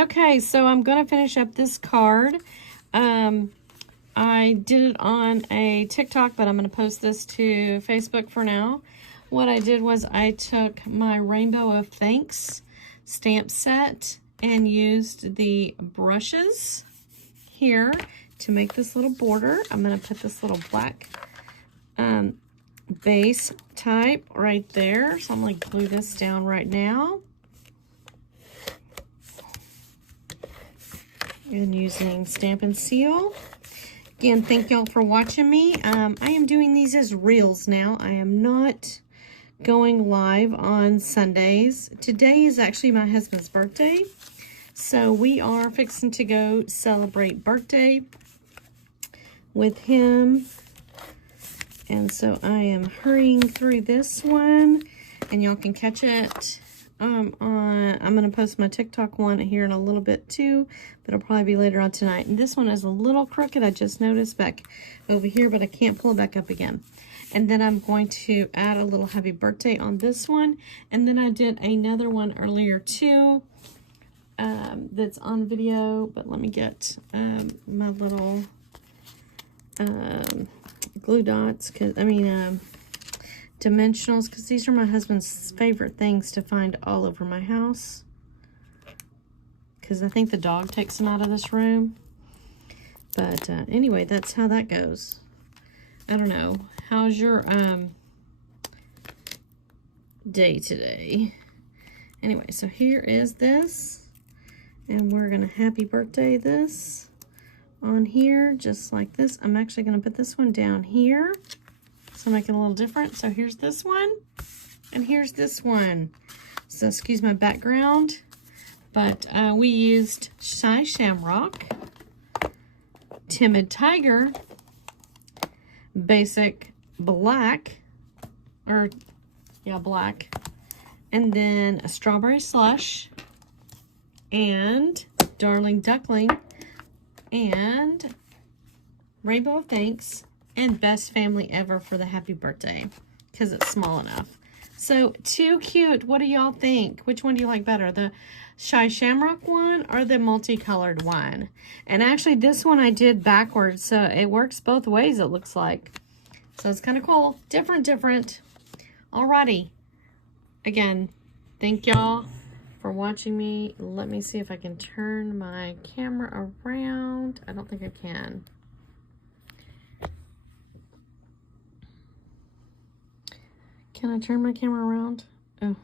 Okay, so I'm going to finish up this card. I did it on a TikTok, but I'm going to post this to Facebook for now. What I did was I took my Rainbow of Thanks stamp set and used the brushes here to make this little border. I'm going to put this little black base type right there. So I'm going to glue this down right now. And using Stamp & Seal. Again, thank y'all for watching me. I am doing these as reels now. I am not going live on Sundays. Today is actually my husband's birthday. So we are fixing to go celebrate birthday with him. And so I am hurrying through this one. And y'all can catch it. I'm going to post my TikTok one here in a little bit too, but it'll probably be later on tonight. And this one is a little crooked. I just noticed back over here, but I can't pull it back up again. And then I'm going to add a little happy birthday on this one. And then I did another one earlier too that's on video, but let me get my little glue dots, dimensionals, because these are my husband's favorite things to find all over my house, because I think the dog takes them out of this room. But anyway, that's how that goes. I don't know, how's your day today? Anyway, so here is this, and we're gonna happy birthday this on here just like this. I'm actually gonna put this one down here, so make it a little different. So here's this one, and here's this one. So excuse my background, but we used Shy Shamrock, Timid Tiger, Basic Black, black, and then a Strawberry Slush, and Darling Duckling, and Rainbow of Thanks, and Best Family Ever for the happy birthday, because it's small enough. So, too cute. What do y'all think? Which one do you like better? The Shy Shamrock one or the multicolored one? And actually, this one I did backwards, so it works both ways, it looks like. So, it's kind of cool. Different. Alrighty. Again, thank y'all for watching me. Let me see if I can turn my camera around. I don't think I can. Can I turn my camera around? Oh,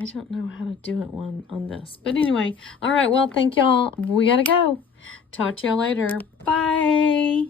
I don't know how to do it on this. But anyway, all right, well, thank y'all. We gotta go. Talk to y'all later. Bye.